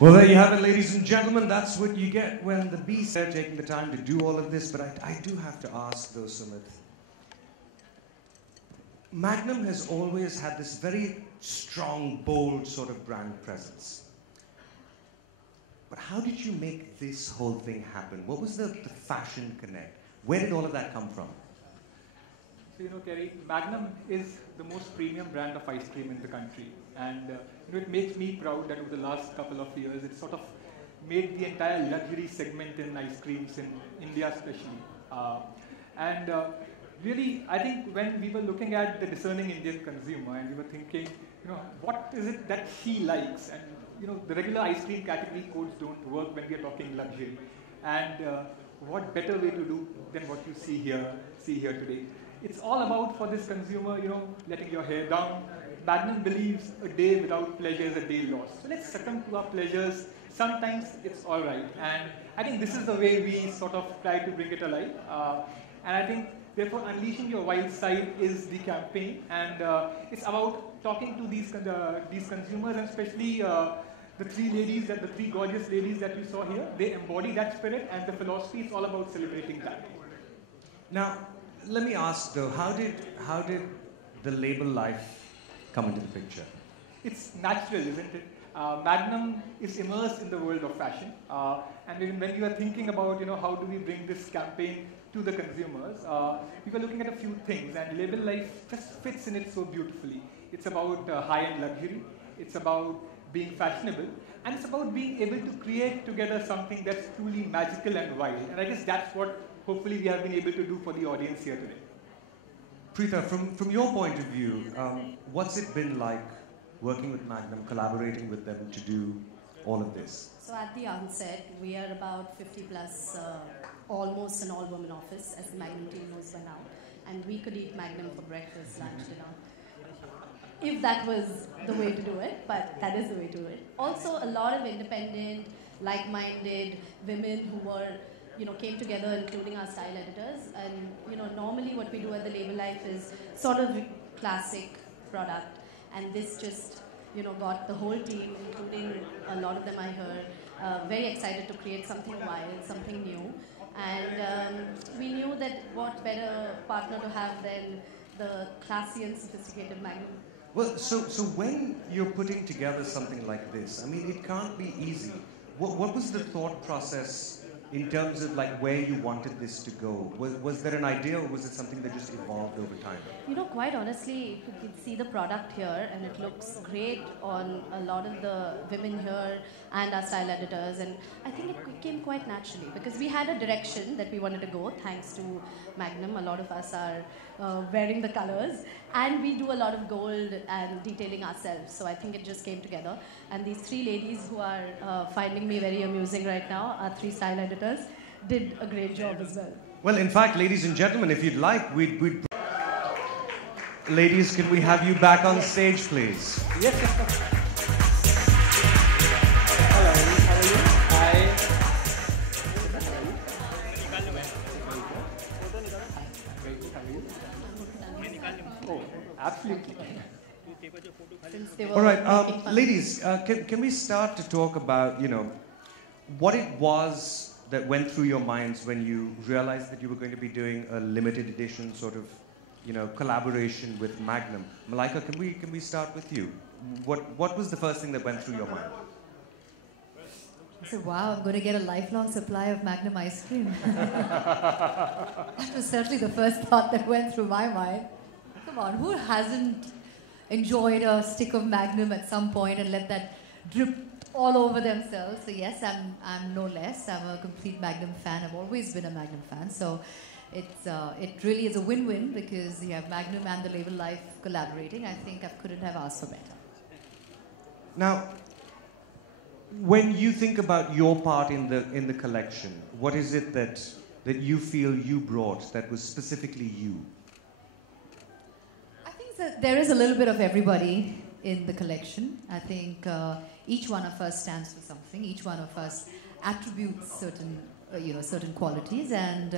Well, there you have it, ladies and gentlemen. That's what you get when the beasts are taking the time to do all of this. But I do have to ask, though, Sumit. Magnum has always had this very strong, bold sort of brand presence. But how did you make this whole thing happen? What was the fashion connect? Where did all of that come from? So, Kerry, Magnum is the most premium brand of ice cream in the country. And it makes me proud that over the last couple of years, it's sort of made the entire luxury segment in ice creams in India especially. Really, I think when we were looking at the discerning Indian consumer and we were thinking, what is it that she likes? And, the regular ice cream category codes don't work when we are talking luxury. And what better way to do than what you see here today? It's all about, for this consumer, letting your hair down. Magnum believes a day without pleasure is a day lost. So let's succumb to our pleasures. Sometimes it's all right. And I think this is the way we sort of try to bring it alive. And I think, therefore, Unleashing Your Wild Side is the campaign. And it's about talking to these consumers, and especially the three gorgeous ladies that you saw here. They embody that spirit, and the philosophy is all about celebrating that. Now, let me ask though, how did the label life come into the picture? It's natural, isn't it? Magnum is immersed in the world of fashion, and when you are thinking about how do we bring this campaign to the consumers, we were looking at a few things, and label life just fits in it so beautifully. It's about high-end luxury, it's about being fashionable, and it's about being able to create together something that's truly magical and wild. And I guess that's what hopefully we have been able to do for the audience here today. Preeta, from your point of view, what's it been like working with Magnum, collaborating with them to do all of this? So at the onset, we are about 50 plus, almost an all-woman office, as the Magnum team knows by now. And we could eat Magnum for breakfast, lunch, dinner. If that was the way to do it, but that is the way to do it. Also, a lot of independent, like-minded women who were, came together, including our style editors. And, normally what we do at the Label Life is sort of classic product. And this just, got the whole team, including a lot of them I heard, very excited to create something wild, something new. And we knew that what better partner to have than the classy and sophisticated Magnum. Well, so when you're putting together something like this, I mean, it can't be easy. What was the thought process in terms of where you wanted this to go? Was there an idea, or was it something that just evolved over time? Quite honestly, you can see the product here, and it looks great on a lot of the women here and our style editors, and I think it came quite naturally because we had a direction that we wanted to go, thanks to Magnum. A lot of us are wearing the colors, and we do a lot of gold and detailing ourselves, so I think it just came together. And these three ladies who are finding me very amusing right now, our three style editors, did a great job as well. Well, in fact, ladies and gentlemen, if you'd like, we'd ladies, can we have you back on stage, please? Yes, yes. Hello, how are you? Hi. Oh, absolutely. All right, ladies, can we start to talk about, what it was that went through your minds when you realized that you were going to be doing a limited edition sort of, collaboration with Magnum? Malaika, can we start with you? What was the first thing that went through your mind? I said, wow, I'm going to get a lifelong supply of Magnum ice cream. That was certainly the first thought that went through my mind. Come on, who hasn't enjoyed a stick of Magnum at some point and let that drip all over themselves? So yes, I'm no less. I'm a complete Magnum fan. I've always been a Magnum fan. So it really is a win-win because you have Magnum and the Label Life collaborating. I think I couldn't have asked for better. Now, when you think about your part in the collection, what is it that you feel you brought that was specifically you? I think that there is a little bit of everybody in the collection. I think each one of us stands for something. Each one of us attributes certain qualities, and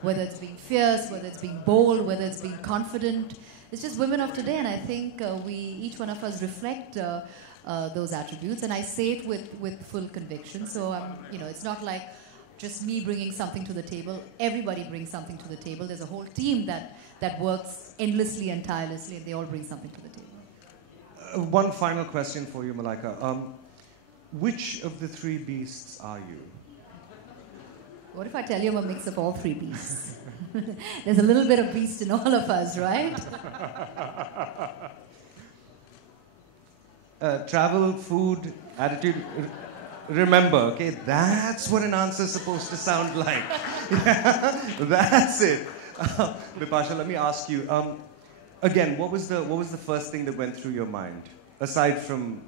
whether it's being fierce, whether it's being bold, whether it's being confident, it's just women of today. And I think each one of us reflect those attributes, and I say it with full conviction. So it's not like just me bringing something to the table. Everybody brings something to the table. There's a whole team that works endlessly and tirelessly, and they all bring something to the table. One final question for you, Malaika. Which of the three beasts are you? What if I tell you I'm a mix of all three beasts? There's a little bit of beast in all of us, right? Travel, food, attitude. Remember, okay, that's what an answer is supposed to sound like. That's it. Bipasha, let me ask you. Again, what was the first thing that went through your mind, aside from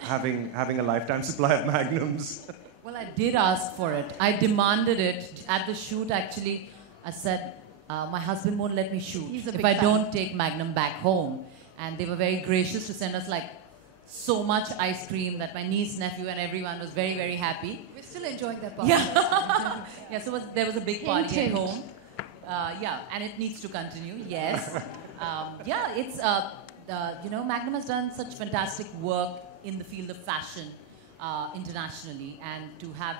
having a lifetime supply of Magnums? Well, I did ask for it. I demanded it at the shoot. Actually, I said my husband won't let me shoot if I don't take Magnum back home, and they were very gracious to send us like so much ice cream that my niece, nephew, and everyone was very, very happy. We're still enjoying that party. Yeah, yeah. So there was a big party at home. Yeah, and it needs to continue. Yes. Yeah, it's Magnum has done such fantastic work in the field of fashion internationally, and to have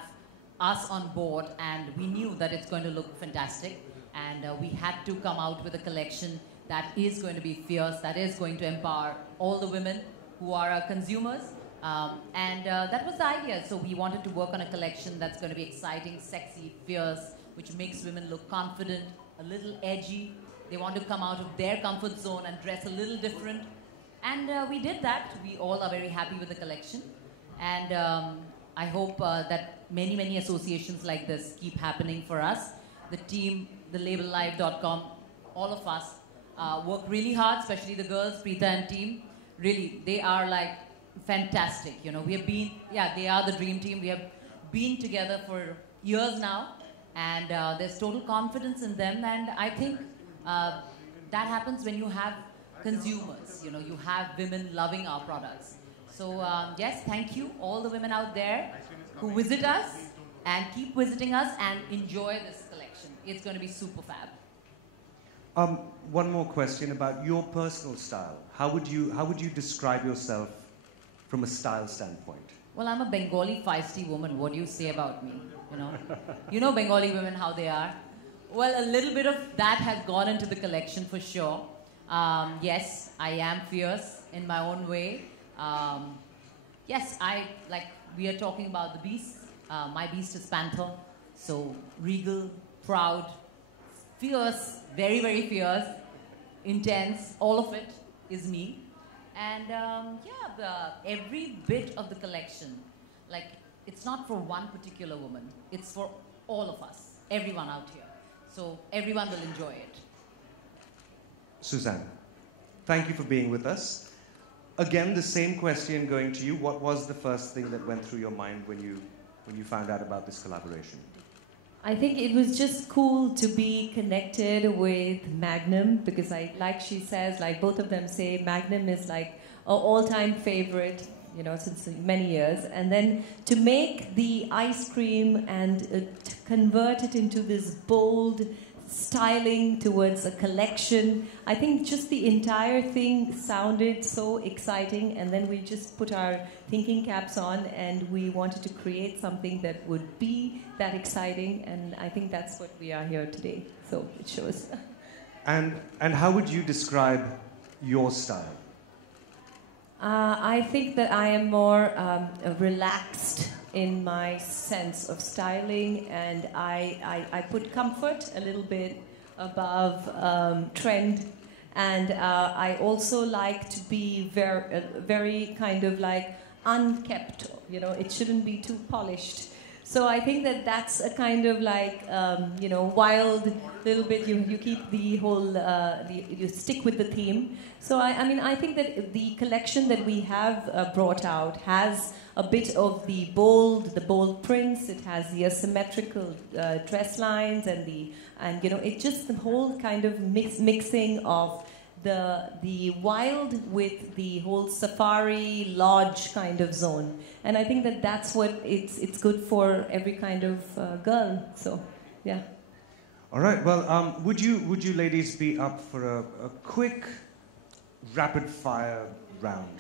us on board, and we knew that it's going to look fantastic, and we had to come out with a collection that is going to be fierce, that is going to empower all the women who are our consumers, and that was the idea. So we wanted to work on a collection that's going to be exciting, sexy, fierce, which makes women look confident, a little edgy. They want to come out of their comfort zone and dress a little different. And we did that. We all are very happy with the collection. And I hope that many, many associations like this keep happening for us. The team, the labellive.com, all of us work really hard, especially the girls, Preeta and team. Really, they are like fantastic. We have been, they are the dream team. We have been together for years now. And there's total confidence in them. And I think that happens when you have consumers. You have women loving our products. So yes, thank you, all the women out there who visit us and keep visiting us and enjoy this collection. It's going to be super fab. One more question about your personal style. How would you describe yourself from a style standpoint? Well, I'm a Bengali feisty woman. What do you say about me? You know Bengali women, how they are. Well, a little bit of that has gone into the collection for sure. Yes, I am fierce in my own way. Yes, we are talking about the beast. My beast is Panther. So regal, proud, fierce, very, very fierce, intense, all of it is me. And every bit of the collection, it's not for one particular woman. It's for all of us, everyone out here. So everyone will enjoy it. Sussanne, thank you for being with us. Again, the same question going to you. What was the first thing that went through your mind when you found out about this collaboration? I think it was just cool to be connected with Magnum, because like she says, like both of them say, Magnum is like an all-time favorite, since many years. And then to make the ice cream and convert it into this bold styling towards a collection, I think just the entire thing sounded so exciting, and then we just put our thinking caps on and we wanted to create something that would be that exciting, and I think that's what we are here today, so it shows. And how would you describe your style? I think that I am more relaxed in my sense of styling, and I put comfort a little bit above trend, and I also like to be very kind of like unkept, it shouldn't be too polished. So I think that that's a kind of like, wild little bit, you keep the whole, you stick with the theme. So I think that the collection that we have brought out has a bit of the bold prints. It has the asymmetrical dress lines and it's just the whole kind of mixing of the wild with the whole safari lodge kind of zone, and I think that that's what it's good for every kind of girl. So, yeah. All right. Well, would you ladies be up for a quick rapid fire round?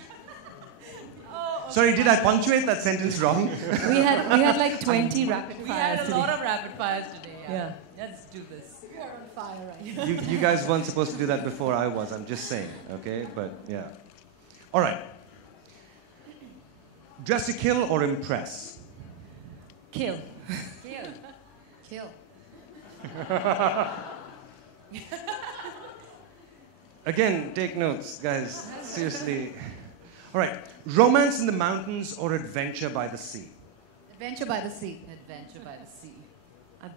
Sorry, did I punctuate that sentence wrong? We had like 20 rapid fires We had a today. lot of rapid fires today. Yeah. Let's do this. We are on fire right now. You guys weren't supposed to do that before I was. I'm just saying, okay? But yeah. All right. Dress to kill or impress? Kill. Kill. Kill. Again, take notes, guys. Seriously. All right. Romance in the mountains or adventure by the sea? Adventure by the sea. Adventure by the sea.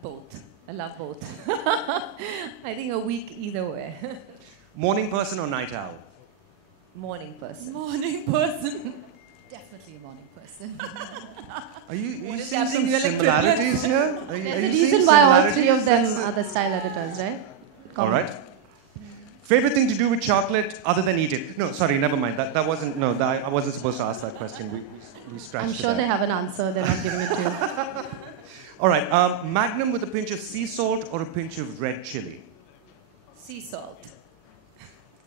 Both. I love both. I think a week either way. Morning person or night owl? Morning person. Morning person. Definitely a morning person. Are you What is seeing some happening? You're like similarities here? Are you There's a seeing reason why all three of them similarities? are the style editors, right? All right. Favorite thing to do with chocolate other than eat it? No, sorry, never mind. That wasn't, no, I wasn't supposed to ask that question. We scratched I'm it sure out. they have an answer, they're not giving it to you. All right, Magnum with a pinch of sea salt or a pinch of red chili? Sea salt.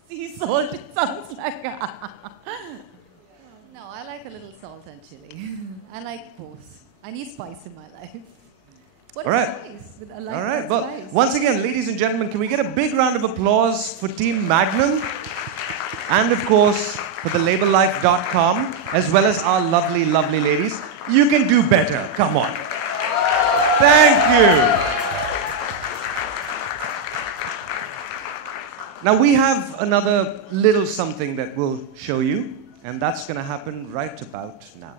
Sea salt. It sounds like No, I like a little salt and chili. I like both. I need spice in my life. What All is right. spice? I like All right, that well, spice. once again, ladies and gentlemen, can we get a big round of applause for Team Magnum? And of course, for the labellife.com, as well as our lovely, lovely ladies. You can do better. Come on. Thank you. Now we have another little something that we'll show you, and that's going to happen right about now.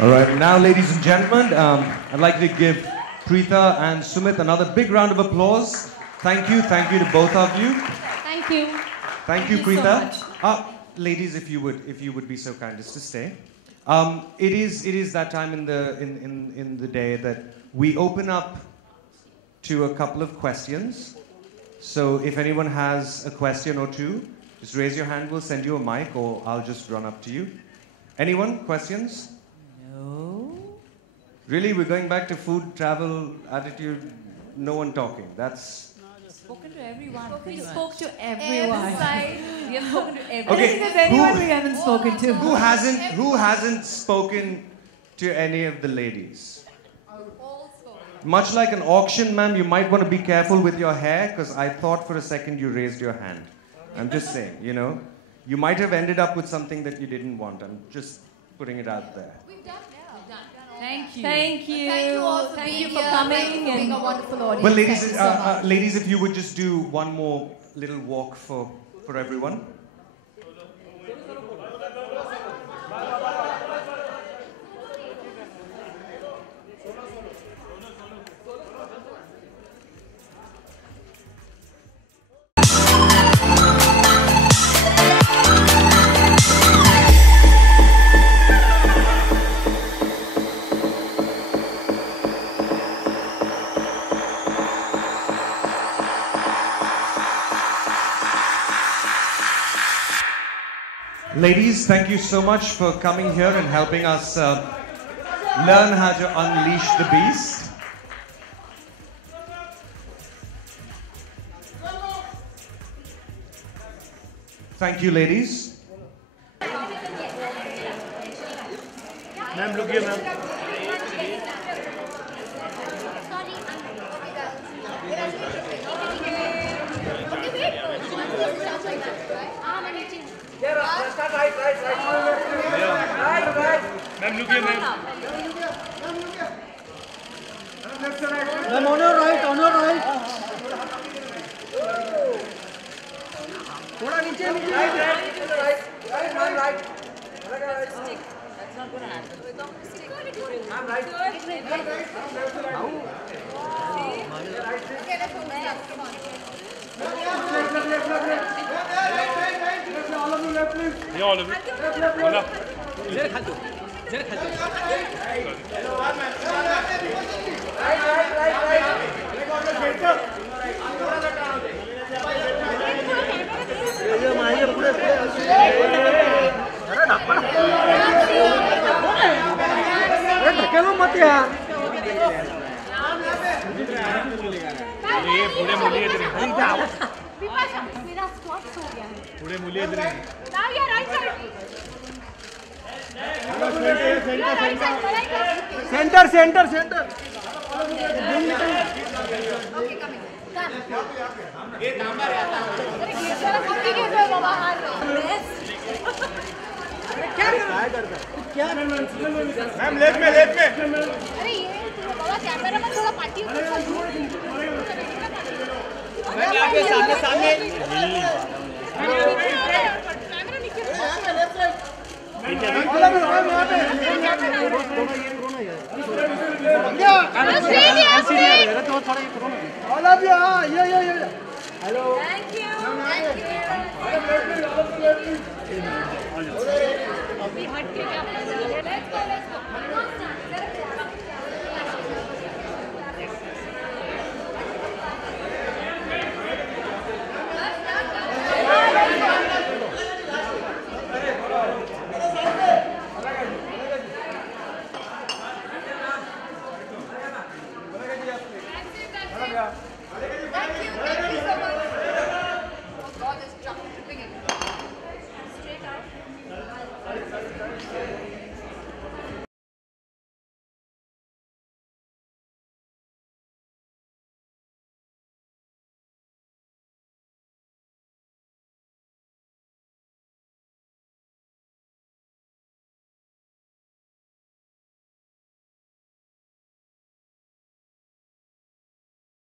All right, now, ladies and gentlemen, I'd like to give Preetha and Sumit another big round of applause. Thank you to both of you. Thank you. Thank you, Thank you so Preetha. Ladies, if you would be so kind as to stay. It is that time in the day that we open up to a couple of questions. So if anyone has a question or two, just raise your hand. We'll send you a mic, or I'll just run up to you. Anyone? Questions? No. Really, we're going back to food, travel, attitude. No one talking. That's. Spoken to everyone. We pretty much. spoke to everyone. We have spoken to I everyone. don't Okay, think there's anyone who- we haven't spoken to. Who hasn't spoken to any of the ladies? All spoken. Much like an auction, ma'am, you might want to be careful with your hair, because I thought for a second you raised your hand. I'm just saying, you know. You might have ended up with something that you didn't want. I'm just putting it out there. We've done now. Thank you. Thank you. Thank you all for Thank being you for here. coming. Thank you for being a wonderful audience. Well, Thank you so much. ladies, if you would just do one more little walk for everyone. Ladies, thank you so much for coming here and helping us learn how to unleash the beast. Thank you, ladies. Ma'am रुकिए ma'am ma'am रुकिए ma'am ma'am on your right थोड़ा नीचे ये all of जरा खा दो ढकेलो मत यार ये पूरे मुड़िए Bipasha, मेरा squat हो गया है. पूरे मुली इधर हैं. Now you are right side. Center. Okay, coming. ये नंबर आता है. अरे गेट वाला कॉपी के दो बाबा हार. क्या मैम लेफ्ट में. अरे ये बाबा कैमरा में थोड़ा पार्टी हो. मैम यहाँ पे सामने कैमरा नीचे left side. All of you, yeah. Hello. Thank you. अभी हट के क्या let's go. Yeah.